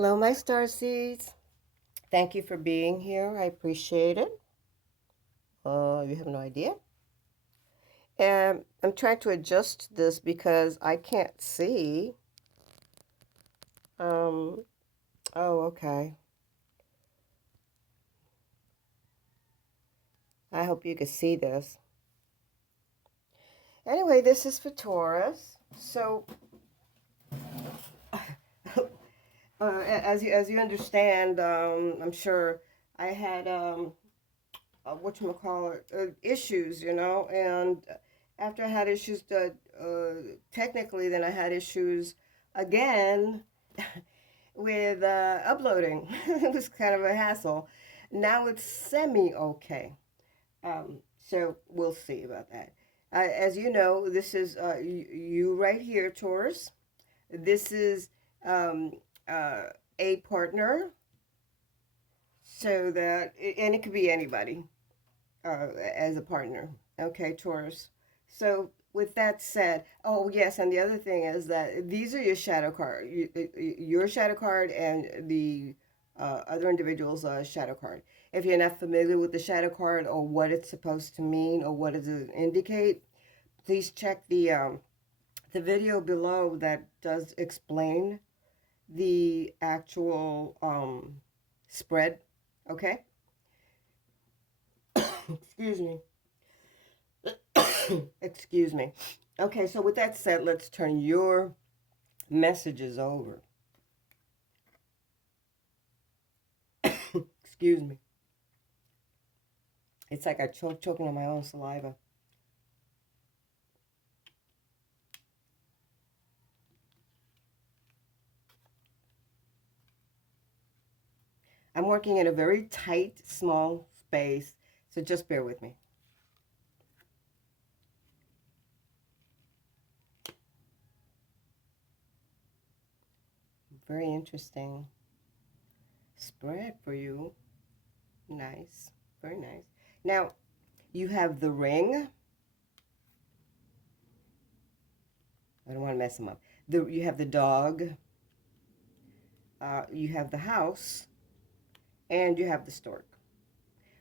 Hello, my star seeds. Thank you for being here. I appreciate it. You have no idea. And I'm trying to adjust this because I can't see. Um, oh, okay. I hope you can see this. Anyway, this is for Taurus. So, as you understand, I'm sure I had whatchamacallit, issues, and after I had issues, technically, then I had issues again with uploading. It was kind of a hassle. Now it's semi okay. So we'll see about that. As you know, this is you right here, Taurus. This is um, uh, a partner, so that, and it could be anybody as a partner. Okay, Taurus. So with that said, oh yes, and the other thing is that these are your shadow card, your shadow card, and the other individual's shadow card. If you're not familiar with the shadow card or what it's supposed to mean or what does it indicate, please check the video below that does explain the actual spread. Okay. Excuse me. Excuse me. Okay, so with that said, let's turn your messages over. Excuse me. It's like I choking on my own saliva. I'm working in a very tight, small space, so just bear with me. Very interesting spread for you. Nice. Very nice. Now, you have the ring. I don't want to mess them up. You have the dog. You have the house. And you have the stork.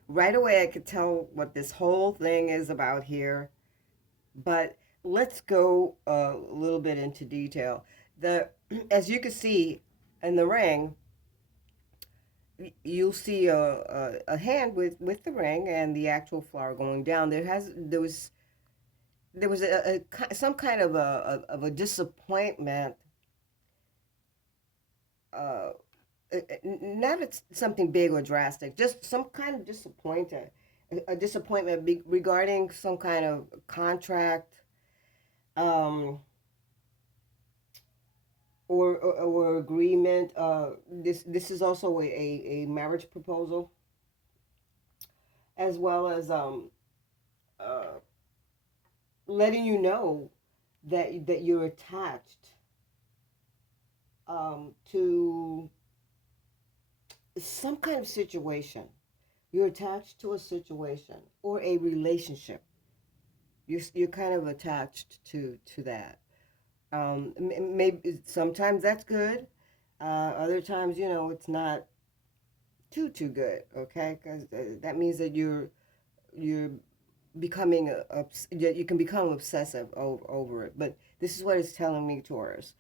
Right away, I could tell what this whole thing is about here, but let's go a little bit into detail. The As you can see in the ring, you'll see a hand with the ring and the actual flower going down. There was some kind of a disappointment. Uh, Not something big or drastic, just some kind of disappointed, a disappointment regarding some kind of contract, um, or agreement. This is also a marriage proposal, as well as uh, letting you know that you're attached to some kind of situation. You're attached to a situation or a relationship. You're kind of attached to that. Maybe sometimes that's good. Other times, it's not too good. Okay, because that means that you're becoming you can become obsessive over it. But this is what it's telling me, Taurus,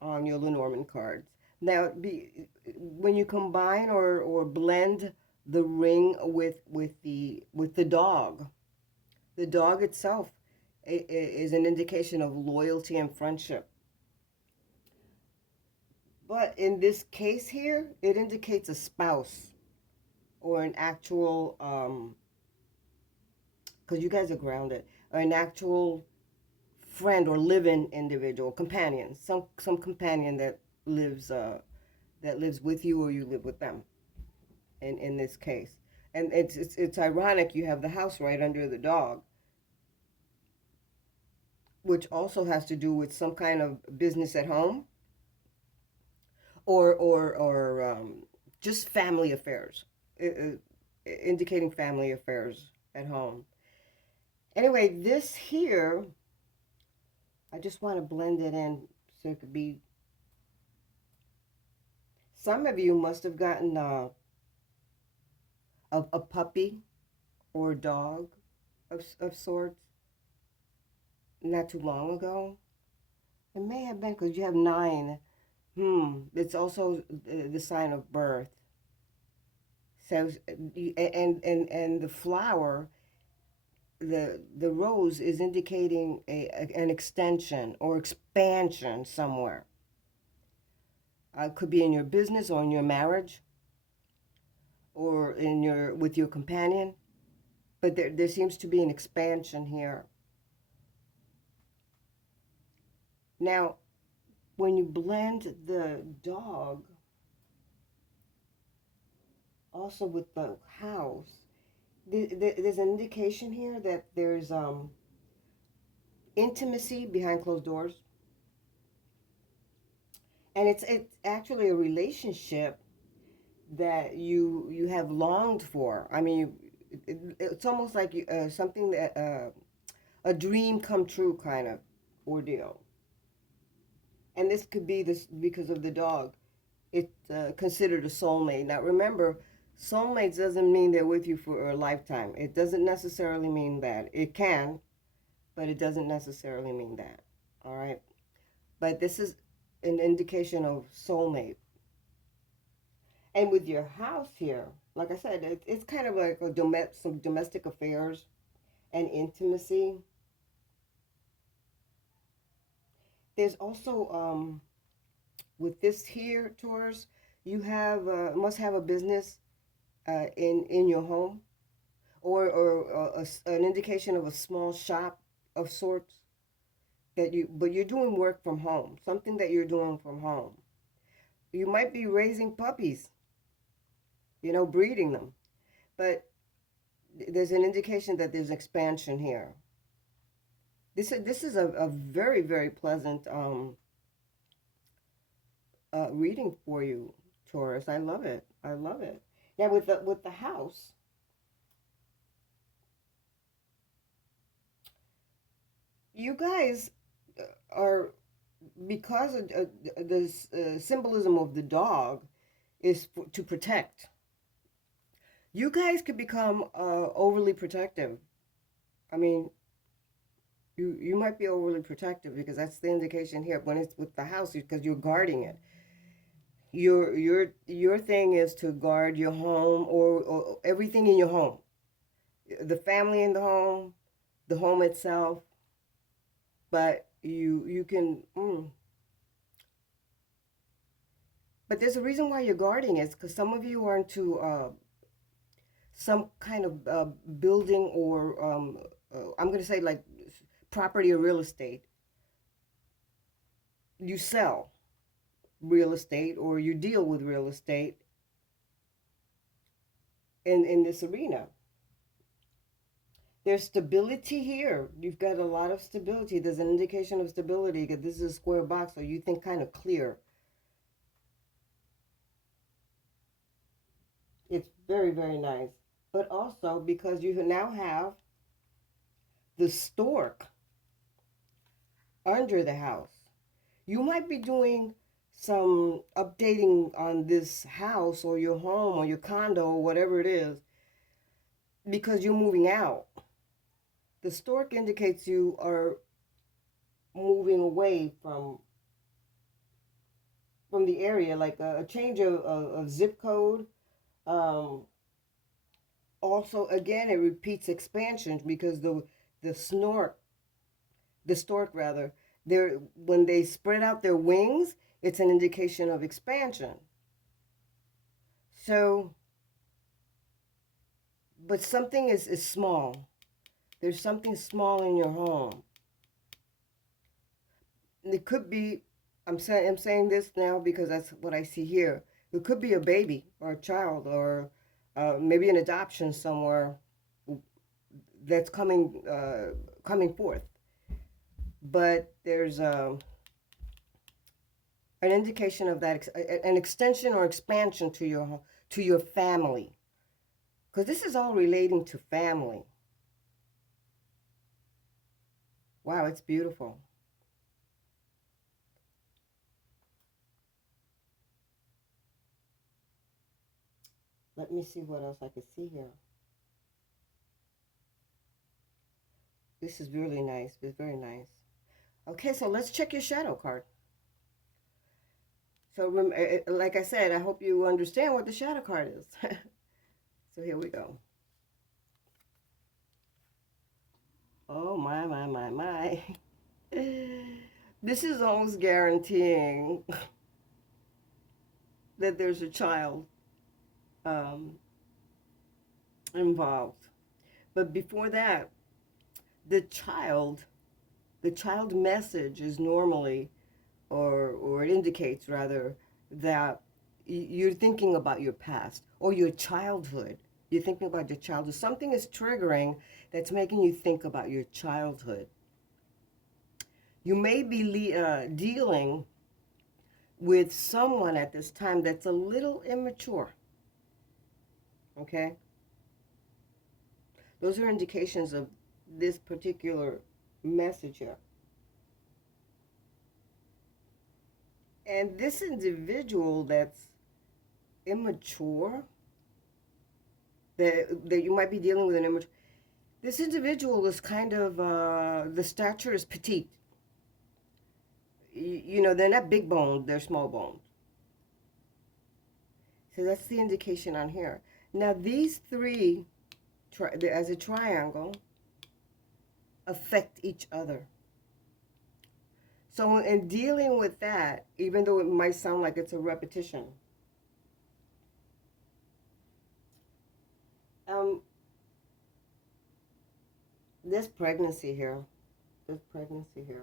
on your Lenormand cards. Now, when you combine or blend the ring with the dog, the dog itself is an indication of loyalty and friendship. But in this case here, it indicates a spouse or an actual, because you guys are grounded, or an actual friend or living individual, companion, some companion that lives with you or you live with them. In this case, and it's ironic you have the house right under the dog, which also has to do with some kind of business at home or just family affairs, indicating family affairs at home. Anyway, this here, I just want to blend it in so it could be some of you must have gotten a puppy or a dog of sorts not too long ago. It may have been because you have nine. It's also the sign of birth. So, and the flower, the rose is indicating an extension or expansion somewhere. Could be in your business or in your marriage or in your with your companion, but there seems to be an expansion here. Now, when you blend the dog also with the house, there's an indication here that there's intimacy behind closed doors, and it's actually a relationship that you have longed for. I mean, it's almost like something that a dream come true kind of ordeal. And this could be this because of the dog. It's considered a soulmate. Now remember, soulmates doesn't mean they're with you for a lifetime. It doesn't necessarily mean that. It can, but it doesn't necessarily mean that. All right. But this is an indication of soulmate. And with your house here, like I said, it's kind of like some domestic affairs and intimacy. There's also with this here, Taurus, you have must have a business in your home, or an indication of a small shop of sorts that but you're doing work from home, something that you're doing from home. You might be raising puppies, breeding them, but there's an indication that there's expansion here. This is a very very pleasant reading for you, Taurus. I love it. I love it. Now with the house, you guys are because of the symbolism of the dog is to protect. You guys could become overly protective. I mean, you might be overly protective because that's the indication here when it's with the house because you're guarding it. Your thing is to guard your home or everything in your home, the family in the home itself. But you can. But there's a reason why you're guarding it, because some of you are into some kind of building or I'm going to say like property or real estate. You sell real estate or you deal with real estate in this arena. There's stability here. You've got a lot of stability. There's an indication of stability because this is a square box, so you think kind of clear. It's very, very nice. But also because you now have the stork under the house. You might be doing some updating on this house or your home or your condo or whatever it is because you're moving out. The stork indicates you are moving away from the area, like a change of zip code. Um, Also, again, it repeats expansion because the snort, the stork rather, they're when they spread out their wings, it's an indication of expansion. So, but something is small. There's something small in your home. And it could be, I'm saying this now because that's what I see here. It could be a baby or a child or maybe an adoption somewhere that's coming forth. But there's an indication of that, an extension or expansion to your family, because this is all relating to family. Wow, it's beautiful. Let me see what else I could see here. This is really nice. It's very nice. Okay, so let's check your shadow card. So, like I said, I hope you understand what the shadow card is. So here we go. Oh my. This is almost guaranteeing that there's a child um, involved. But before that, the child, the child message is normally, or it indicates rather, that you're thinking about your past or your childhood. You're thinking about your childhood. Something is triggering that's making you think about your childhood. You may be dealing with someone at this time that's a little immature. Okay? Those are indications of this particular message here. And this individual that's immature, that you might be dealing with an immature, this individual is kind of, the stature is petite. You know, they're not big boned, they're small boned. So that's the indication on here. Now these three, as a triangle, affect each other. So in dealing with that, even though it might sound like it's a repetition, this pregnancy here, this pregnancy here.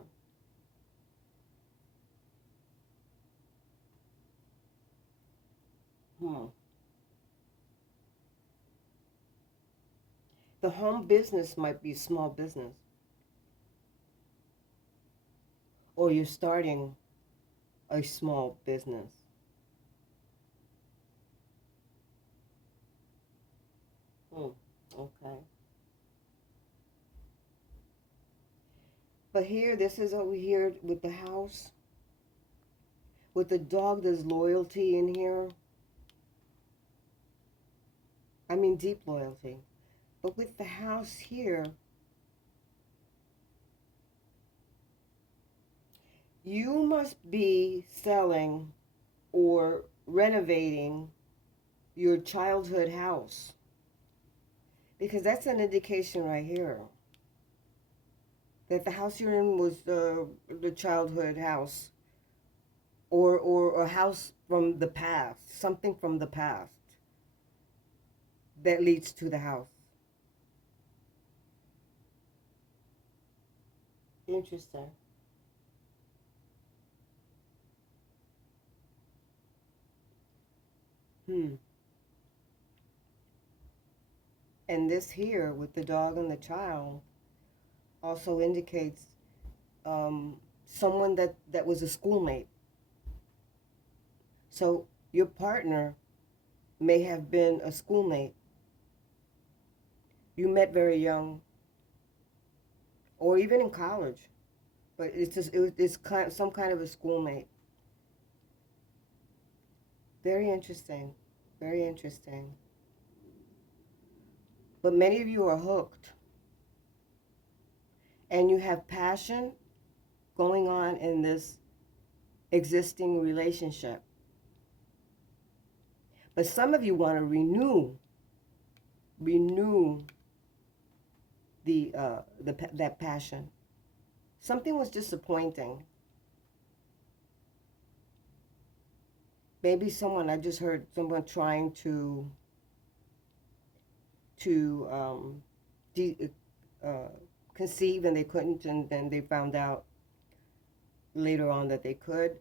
The home business might be small business, or you're starting a small business. Okay. But here, this is over here with the house. With the dog, there's loyalty in here. I mean, deep loyalty. But with the house here, you must be selling or renovating your childhood house. Because that's an indication right here that the house you're in was the childhood house, or a house from the past, something from the past that leads to the house. Interesting. Hmm. And this here with the dog and the child also indicates someone that was a schoolmate. So your partner may have been a schoolmate. You met very young, or even in college, but it's some kind of a schoolmate. Very interesting, very interesting. But many of you are hooked, and you have passion going on in this existing relationship. But some of you want to renew that passion. Something was disappointing. Maybe I just heard someone trying to de- uh, conceive and they couldn't, and then they found out later on that they could.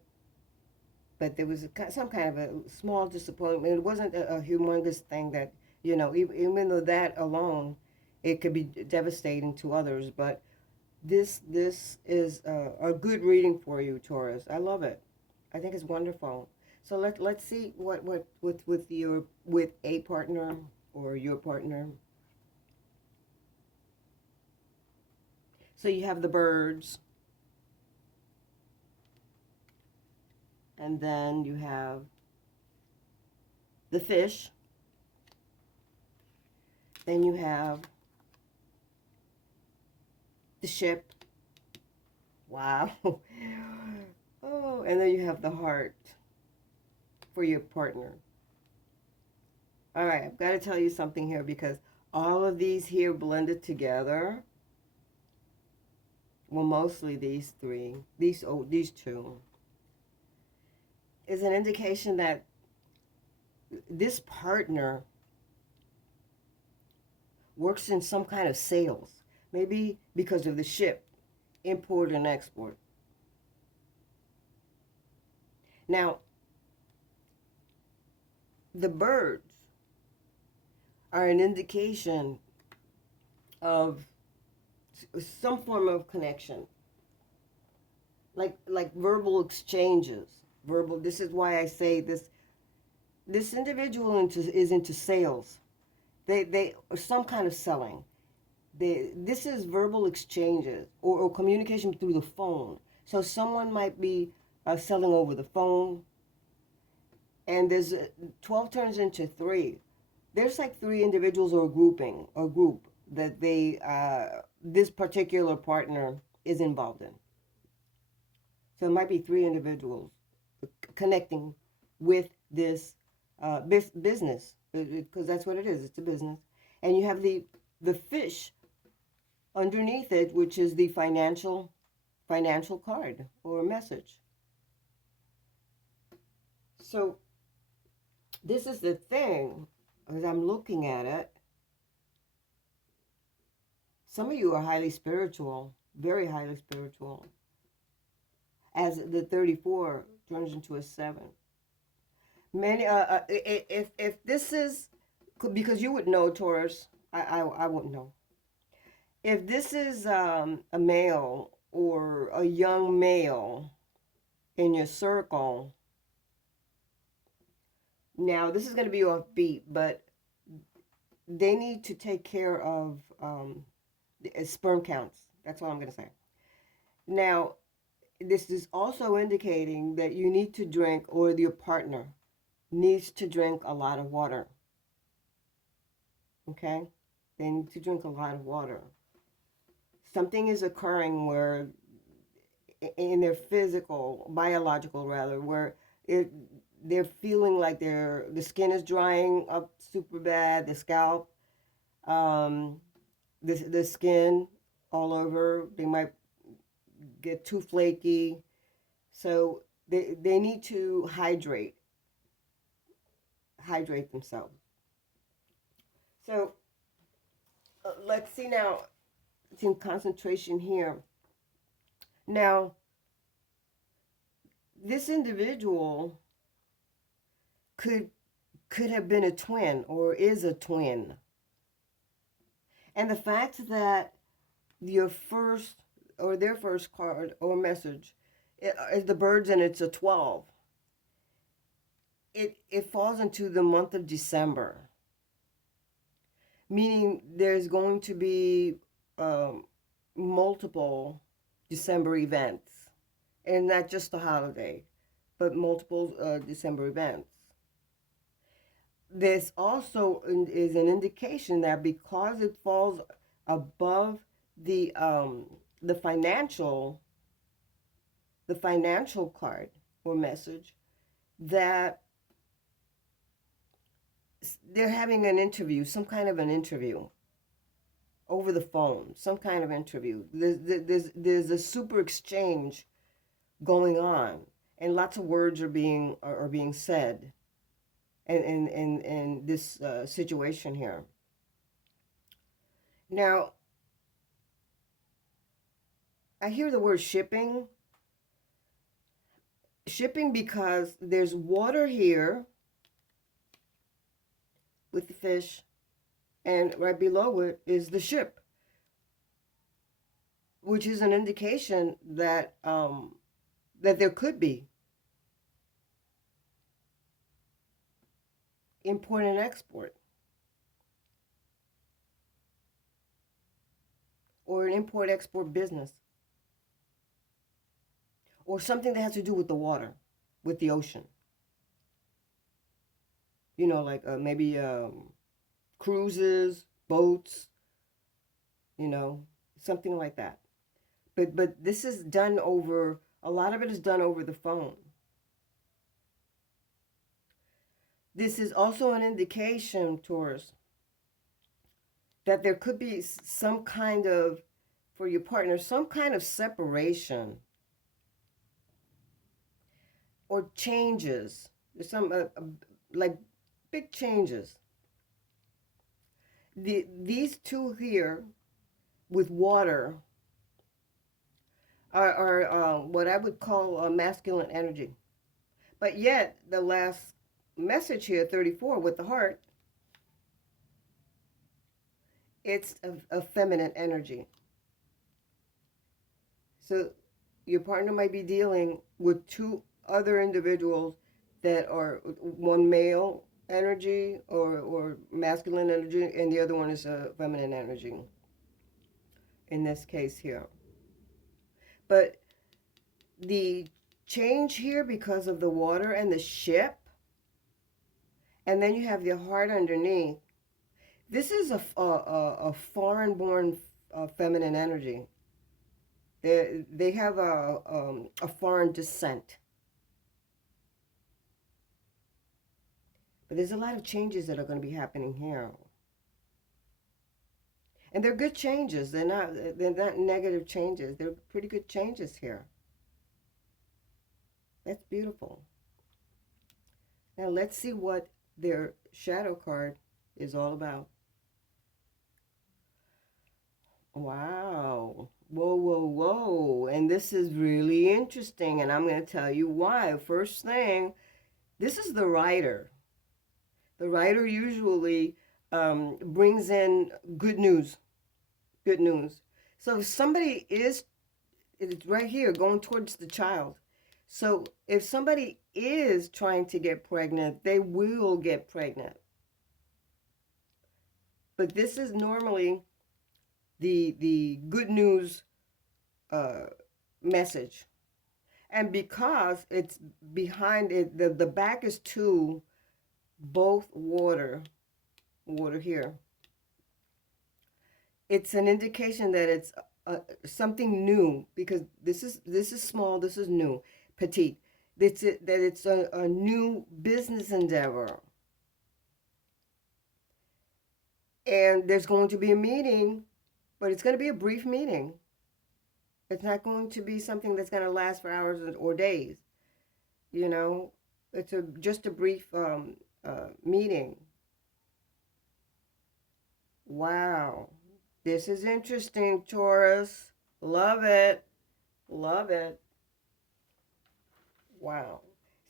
But there was some kind of a small disappointment. It wasn't a humongous thing that, even though that alone, it could be devastating to others. But this is a good reading for you, Taurus. I love it. I think it's wonderful. So let's see what with a partner or your partner. So you have the birds, and then you have the fish, Then you have the ship. Wow. Oh, and then you have the heart for your partner. All right, I've got to tell you something here because all of these here blended together, well, mostly these three, these two, is an indication that this partner works in some kind of sales, maybe because of the ship, import and export. Now, the birds are an indication of some form of connection, like verbal exchanges. Verbal. This is why I say this individual is into sales. They some kind of selling. This is verbal exchanges or communication through the phone. So someone might be selling over the phone, and 12 turns into 3. There's like 3 individuals or a group that this particular partner is involved in. So it might be 3 individuals connecting with this business, because that's what it is. It's a business. And you have the fish underneath it, which is the financial card or message. So this is the thing, as I'm looking at it, some of you are highly spiritual, very highly spiritual, as the 34 turns into a 7. Many, if this is, because you would know, Taurus, I wouldn't know. If this is a male or a young male in your circle, now this is going to be offbeat, but they need to take care of sperm counts. That's all I'm going to say. Now, this is also indicating that you need to drink, or your partner needs to drink a lot of water. Okay? They need to drink a lot of water. Something is occurring where, in their physical, biological rather, where they're feeling like the skin is drying up super bad, the scalp, the skin all over. They might get too flaky. So they need to hydrate themselves. So let's see now. It's in concentration here. Now, this individual could have been a twin or is a twin. And the fact that your first or their first card or message is the birds and it's a 12, it falls into the month of December, meaning there's going to be multiple December events, and not just the holiday, but multiple December events. This also is an indication that because it falls above the financial card or message, that they're having an interview, some kind of an interview over the phone, some kind of interview. There's a super exchange going on, and lots of words are being said in this situation here. Now, I hear the word shipping because there's water here with the fish, and right below it is the ship, which is an indication that that there could be import and export, or an import-export business, or something that has to do with the water, with the ocean. You know, like maybe cruises, boats, something like that. But this is done over, a lot of it is done over the phone. This is also an indication, Taurus, that there could be some kind of, for your partner, some kind of separation or changes. There's some like big changes. These two here with water are what I would call masculine energy. But yet, the last message here, 34, with the heart, it's a feminine energy. So your partner might be dealing with two other individuals that are one male energy or masculine energy, and the other one is a feminine energy in this case here. But the change here because of the water and the ship, and then you have your heart underneath. This is a foreign-born feminine energy. They have a foreign descent. But there's a lot of changes that are going to be happening here. And they're good changes. They're not negative changes. They're pretty good changes here. That's beautiful. Now let's see what their shadow card is all about. Wow. Whoa, whoa, whoa. And this is really interesting, and I'm going to tell you why. First thing, this is the writer. The writer usually brings in good news. Good news. So if somebody is, it's right here going towards the child. So if somebody is trying to get pregnant, they will get pregnant. But this is normally the good news message. And because it's behind it, the back is to both water here. It's an indication that it's something new, because this is small, this is new, petite. That it's a new business endeavor. And there's going to be a meeting, but it's going to be a brief meeting. It's not going to be something that's going to last for hours or days. It's just a brief meeting. Wow. This is interesting, Taurus. Love it. Love it. Wow.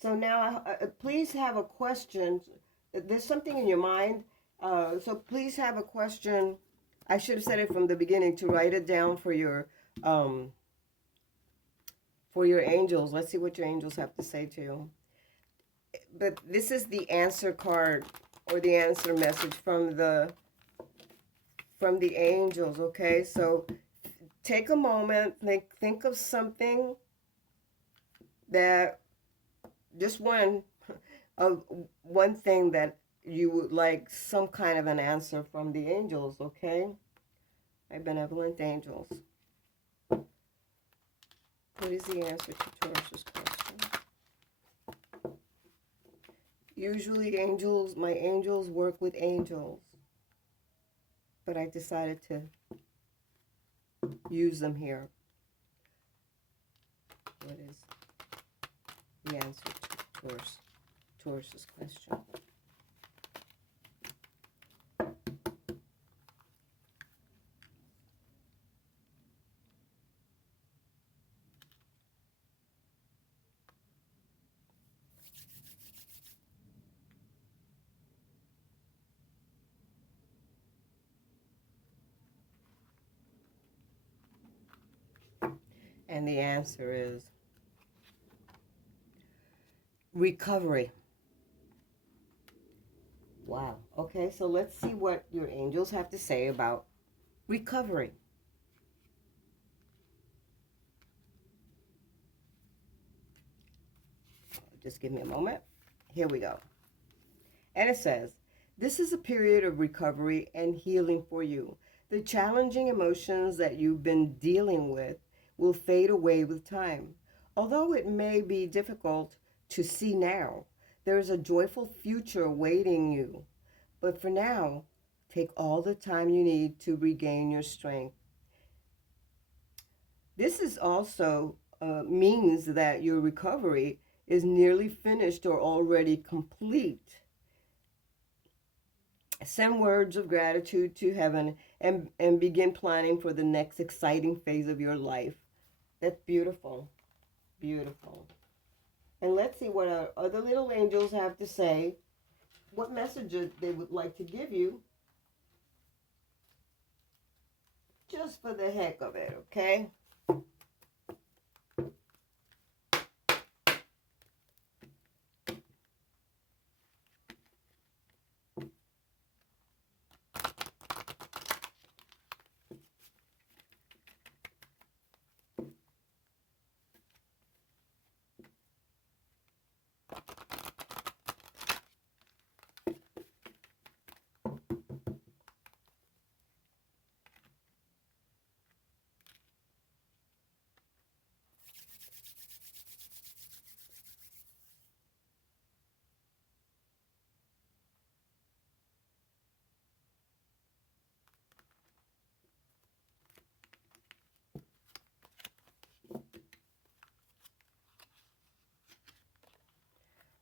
So now, please have a question. There's something in your mind. So please have a question. I should have said it from the beginning, to write it down for your angels. Let's see what your angels have to say to you. But this is the answer card, or the answer message from the angels. Okay, so take a moment, think of something that, just one thing that you would like some kind of an answer from the angels. Okay, my benevolent angels, what is the answer to Taurus's question? Usually my angels work with angels, but I decided to use them here. What is the answer to Taurus's question? And the answer is recovery. Wow. Okay, so let's see what your angels have to say about recovery. Just give me a moment. Here we go. And it says, This is a period of recovery and healing for you. The challenging emotions that you've been dealing with will fade away with time. Although it may be difficult to see now, there is a joyful future awaiting you. But for now, take all the time you need to regain your strength. This is also means that your recovery is nearly finished or already complete. Send words of gratitude to heaven and begin planning for the next exciting phase of your life. That's beautiful. Beautiful. And let's see what our other little angels have to say, what messages they would like to give you, just for the heck of it, okay?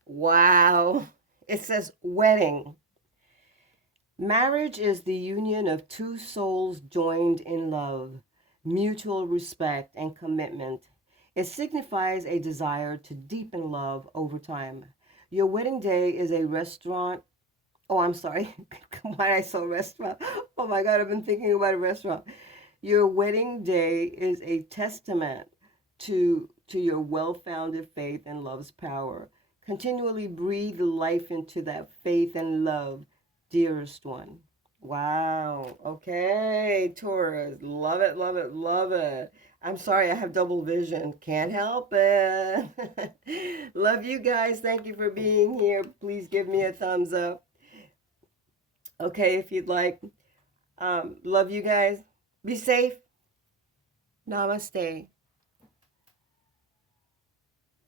Wow. It says wedding. Marriage is the union of two souls joined in love, mutual respect, and commitment. It signifies a desire to deepen love over time. Your wedding day is a restaurant. Oh, I'm sorry. Why I saw restaurant? Oh my God, I've been thinking about a restaurant. Your wedding day is a testament to your well-founded faith and love's power. Continually breathe life into that faith and love, dearest one. Wow. Okay, Taurus. Love it, love it, love it. I'm sorry, I have double vision. Can't help it. Love you guys. Thank you for being here. Please give me a thumbs up. Okay, if you'd like. Love you guys. Be safe. Namaste.